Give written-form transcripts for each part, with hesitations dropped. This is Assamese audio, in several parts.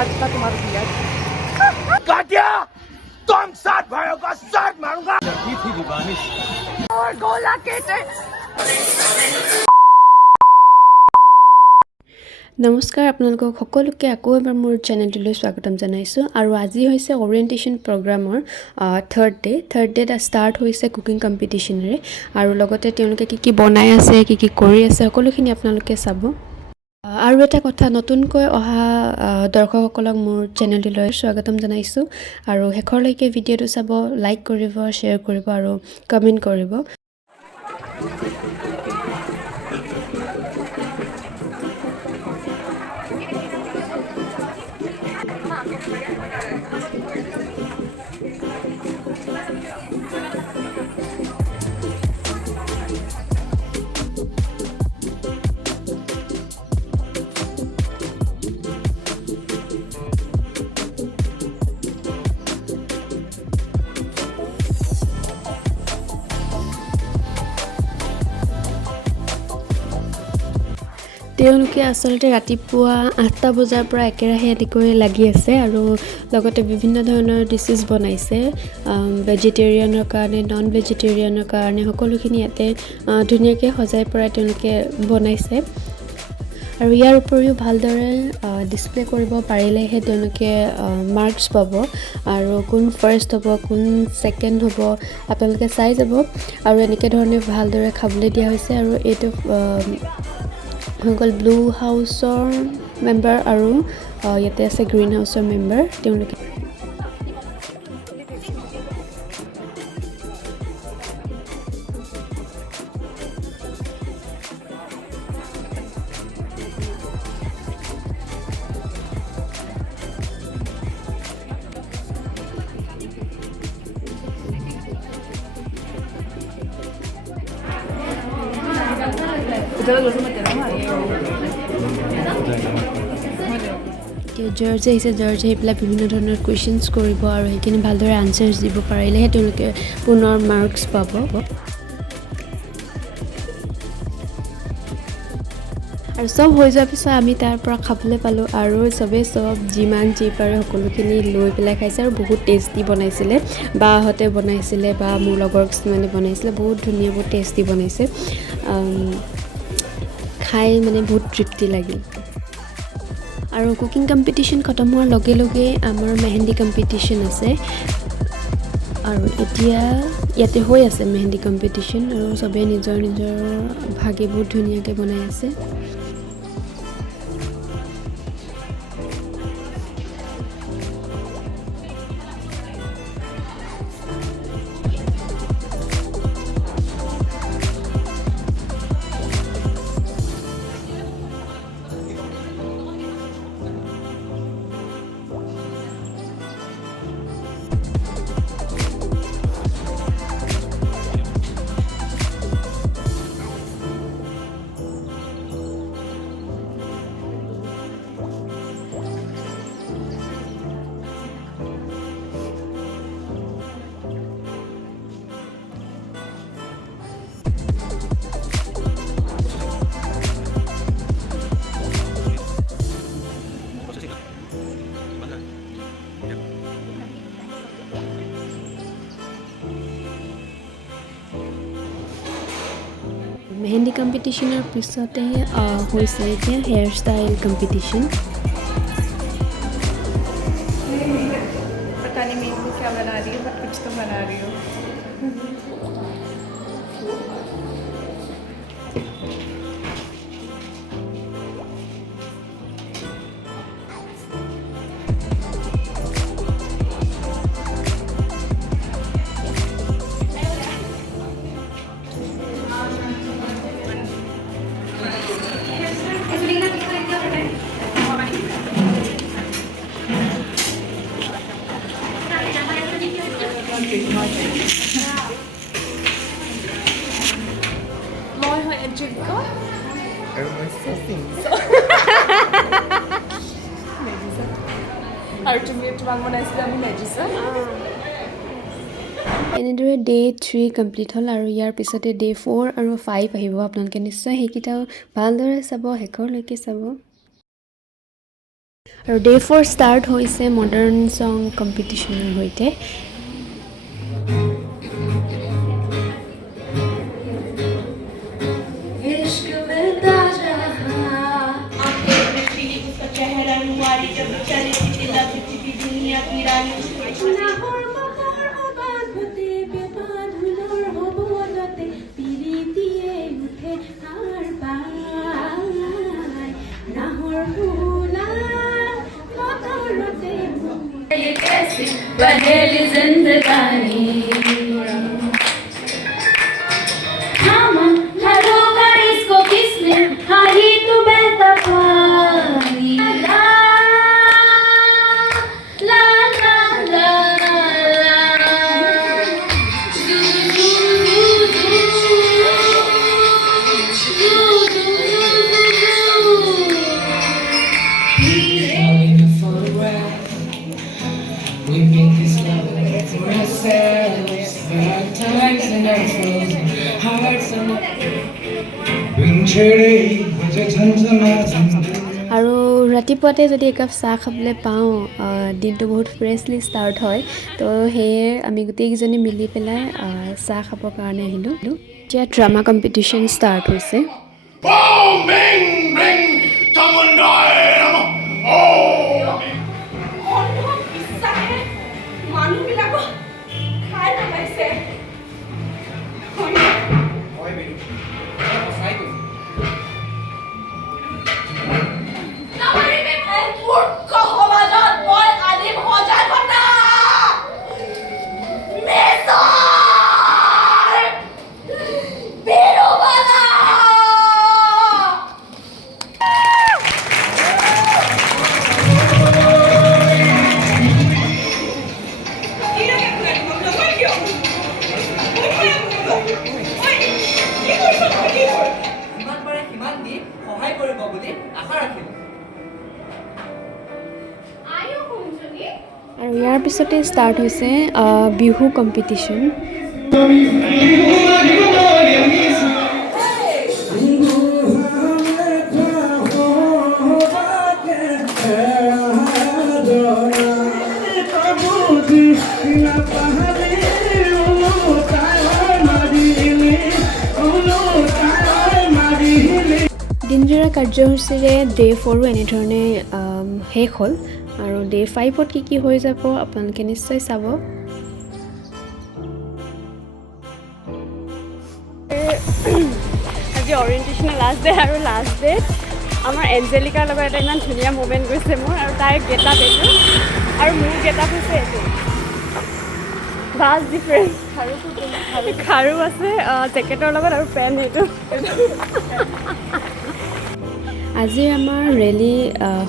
मारता तुम्हारा दिया काटिया तुम साथ भाइयों का साथ मारूंगा और गोला केटे নমস্কাৰ আপোনালোকক সকলোকে আকৌ এবাৰ মোৰ চেনেলটোলৈ স্বাগতম জনাইছোঁ আৰু আজি হৈছে অৰিয়েন্টেশ্যন প্ৰগ্ৰামৰ থাৰ্ড ডে ষ্টাৰ্ট হৈছে কুকিং কম্পিটিশ্যনেৰে আৰু লগতে তেওঁলোকে কি বনাই আছে কি কৰি আছে সকলোখিনি আপোনালোকে চাব আৰু এটা কথা নতুনকৈ অহা দৰ্শকসকলক মোৰ চেনেলটোলৈ স্বাগতম জনাইছোঁ আৰু শেষৰলৈকে ভিডিঅ'টো চাব লাইক কৰিব শ্বেয়াৰ কৰিব আৰু কমেণ্ট কৰিব তেওঁলোকে আচলতে ৰাতিপুৱা 8টা বজাৰ পৰা একেৰাহে এদিকৈ লাগি আছে আৰু লগতে বিভিন্ন ধৰণৰ ডিশেছ বনাইছে ভেজিটেৰিয়ানৰ কাৰণে নন ভেজিটেৰিয়ানৰ কাৰণে সকলোখিনি ইয়াতে ধুনীয়াকৈ সজাই পৰাই তেওঁলোকে বনাইছে আৰু ইয়াৰ উপৰিও ভালদৰে ডিসপ্লে কৰিব পাৰিলেহে তেওঁলোকে মাৰ্কছ পাব আৰু কোন ফাৰ্ষ্ট হ'ব কোন সেকেন্ড হ'ব আপোনালোকে চাই যাব আৰু এনেকৈ ধৰণে ভালদৰে খাবলৈ দিয়া হৈছে আৰু এইটো সকল ব্লু হাউচৰ মেম্বাৰ আৰু ইয়াতে আছে গ্ৰীণ হাউচৰ মেম্বাৰ তেওঁলোকে জৰ্জ আহিছে জৰ্জ আহি পেলাই বিভিন্ন ধৰণৰ কুৱেশ্যনছ কৰিব আৰু সেইখিনি ভালদৰে আনচাৰ্ছ দিব পাৰিলেহে তেওঁলোকে পুনৰ মাৰ্কছ পাব আৰু চব হৈ যোৱাৰ পিছত আমি তাৰ পৰা খাবলৈ পালোঁ আৰু চবেই যিমান যি পাৰে সকলোখিনি লৈ পেলাই খাইছে আৰু বহুত টেষ্টি বনাইছিলে বাহঁতে বনাইছিলে বা মোৰ লগৰ কিছুমানে বনাইছিলে বহুত ধুনীয়া বহুত টেষ্টি বনাইছে খাই মানে বহুত তৃপ্তি লাগিল আৰু কুকিং কম্পিটিশ্যন খতম হোৱাৰ লগে লগে আমাৰ মেহেন্দি কম্পিটিশ্যন আছে আৰু এতিয়া ইয়াতে হৈ আছে মেহেন্দি কম্পিটিশ্যন আৰু চবেই নিজৰ ভাগে বহুত ধুনীয়াকৈ বনাই আছে মেহেন্দি কম্পিটিশ্যনৰ পিছতে হৈছে এতিয়া হেয়াৰ ষ্টাইল কম্পিটিশ্যন पता नहीं मैं इसको क्या बना रही हूँ बट कुछ तो बना रही हूँ মই হয় এন্ট্ৰিক আৰু তুমি তোমাক বনাইছিলা আমি মেজিছা এনেদৰে ডে 3 কমপ্লিট হ'ল আৰু ইয়াৰ পিছতে ডে 4 আৰু 5 আহিব আপোনালোকে নিশ্চয় সেইকেইটাও ভালদৰে চাব শেষৰলৈকে চাব আৰু ডে 4 ষ্টাৰ্ট হৈছে মডাৰ্ণ ছং কম্পিটিশ্যনৰ সৈতে बदल जिंदगानी थामा हरोगा इसको किसने हारी तू बहता पानी ला ला ला ला We make this love for ourselves, for our times and our frozen hearts and আৰু ৰাতিপুৱাতে যদি একাপ চাহ খাবলৈ পাওঁ দিনটো বহুত ফ্ৰেছলি ষ্টাৰ্ট হয় তো সেয়ে আমি গোটেইকেইজনী মিলি পেলাই চাহ খাবৰ কাৰণে আহিলোঁ এতিয়া ড্ৰামা কম্পিটিশ্যন ষ্টাৰ্ট হৈছে মানুহবিলাকক খাই পেলাইছে আৰু ইয়াৰ পিছতে ষ্টাৰ্ট হৈছে বিহু কম্পিটিশ্যন দিনজোৰা কাৰ্যসূচীৰে ডে 4ও এনেধৰণে শেষ হ'ল আৰু ডে 5ত কি হৈ যাব আপোনালোকে নিশ্চয় চাব আজি অৰিয়েণ্টেশ্যনৰ লাষ্ট ডে আৰু লাষ্ট ডে আমাৰ এঞ্জেলিকাৰ লগত এটা ইমান ধুনীয়া মুভমেণ্ট গৈছে মোৰ আৰু তাইৰ গেটআপ এইটো আৰু মোৰ গেটআপ হৈছে এইটো ভাষ্ট ডিফাৰেঞ্চ খাৰু আছে জেকেটৰ লগত আৰু পেণ্ট এইটো আজি আমাৰ ৰেলী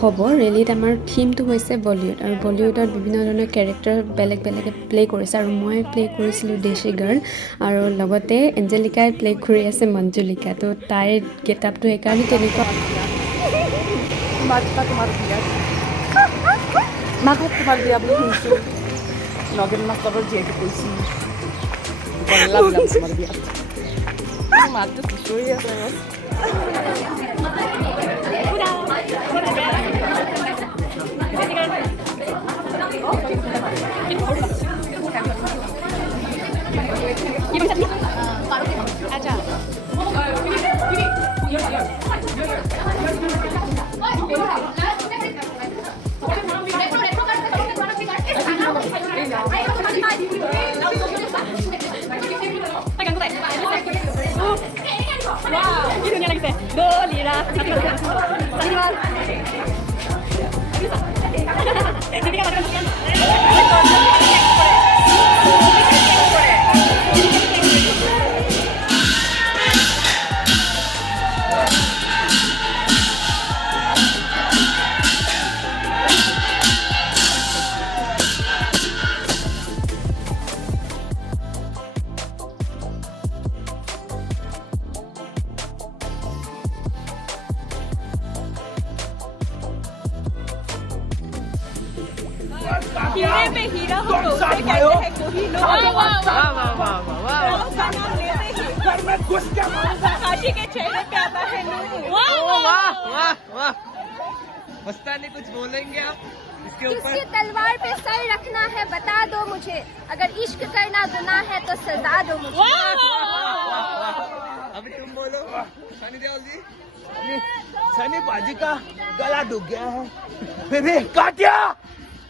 হ'ব ৰেলীত আমাৰ থিমটো হৈছে বলিউড আৰু বলিউডত বিভিন্ন ধৰণৰ কেৰেক্টাৰ বেলেগ বেলেগে প্লে কৰিছে আৰু মই প্লে কৰিছিলোঁ দেশী গাৰ্ল আৰু লগতে এঞ্জেলিকাই প্লে কৰি আছে মঞ্জুলিকা তো তাইৰ গেটআপটো সেইকাৰণে তেনেকুৱা মাকক তোমাক দিয়া বুলি শুনিছোঁ নগেন মাষ্টৰৰ জীয়েকে কৈছিল তোমাৰ বিয়াত মাতটো চুচৰি আছে কি ধুনীয়া লাগিছে দলিৰা हीरे पे हीरा हो तो उसे कहते हैं कोहिनूर घर में घुस के काशी के चेहरे पे आता है नूर वाह वाह वाह मस्तानी कुछ बोलेंगे आप इसके ऊपर? किसकी तलवार पे सर रखना है बता दो मुझे, अगर इश्क करना गुनाह है तो सजा दो मुझे। अभी तुम बोलो सनी देओल जी। सनी बाजी का गला दुख गया है, फिर भी काटिया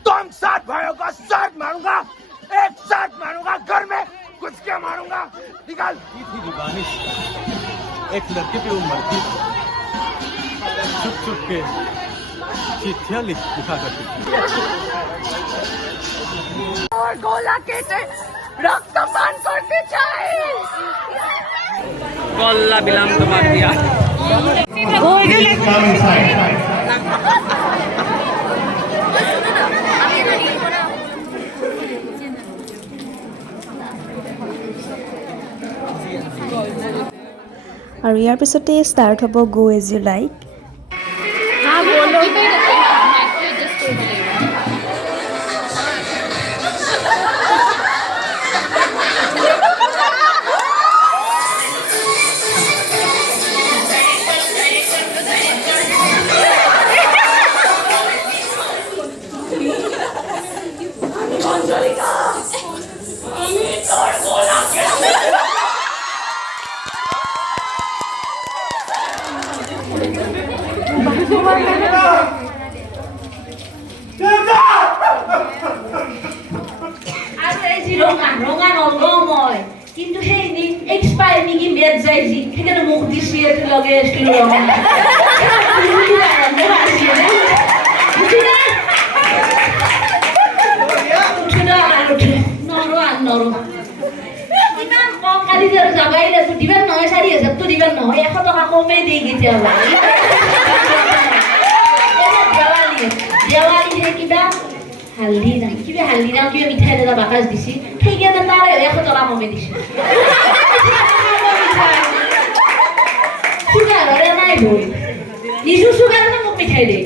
तुम 7 भाइयों का साथ मारूंगा, एक साथ मारूंगा, घर में कुछ क्या मारूंगा, निकाल। थी दीवानिश, एक लड़की पे वो मरती थी, छुप छुप के चिट्ठियां लिखा करती थी। और गोला के रक्तपान करते जाए। गल्ला बिलाम তোমাক দিয়া আৰু ইয়াৰ পিছতে ষ্টাৰ্ট হ'ব গো এজ ইউ লাইক। ৰঙা নলওঁ মই, কিন্তু সেইদিন এক্সপায়াৰ নেকি বেদ যায় যি সেইকাৰণে মোক দিছি লগে আছিলো ৰঙা নৰো ইমান কম কালি যাবাই লাগো, দিবাৰ নহয় 4,000 তো দিবাৰ নহয়, 100 টকা কমেই দেই কেতিয়াবা। দেৱালীহে কিবা হালধি দাম, কিবা হালধি দাম কিবা মিঠাই এটা বাকাচ দিছি, সেইকাৰণে তাৰ 100 টকা কমে দিছে। চুগাৰৰে নাই বৈ, নিজো চুগাৰনে মোক মিঠাই দিয়ে।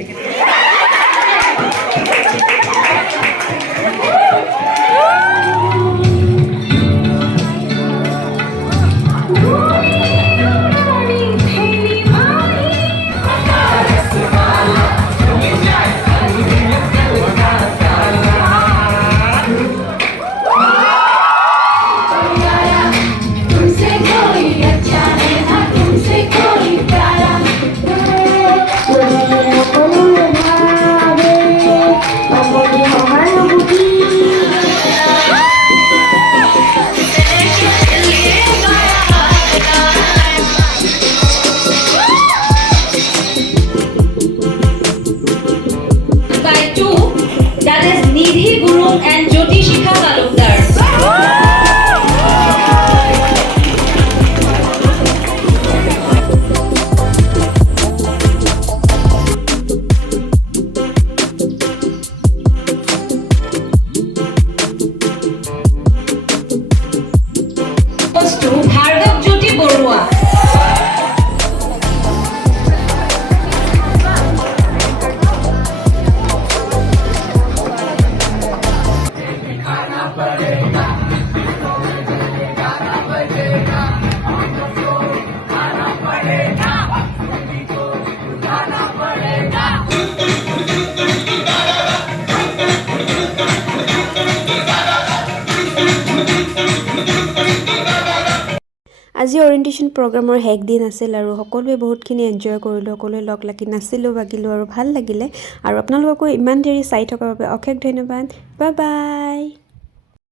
আজি অৰিয়েণ্টেশ্যন প্ৰগ্ৰামৰ শেষ দিন আছিল আৰু সকলোৱে বহুতখিনি এনজয় কৰিলোঁ, সকলোৱে লগ লাগি নাচিলোঁ বাগিলোঁ আৰু ভাল লাগিলে। আৰু আপোনালোককো ইমান দেৰি চাই থকাৰ বাবে অশেষ ধন্যবাদ। Bye bye.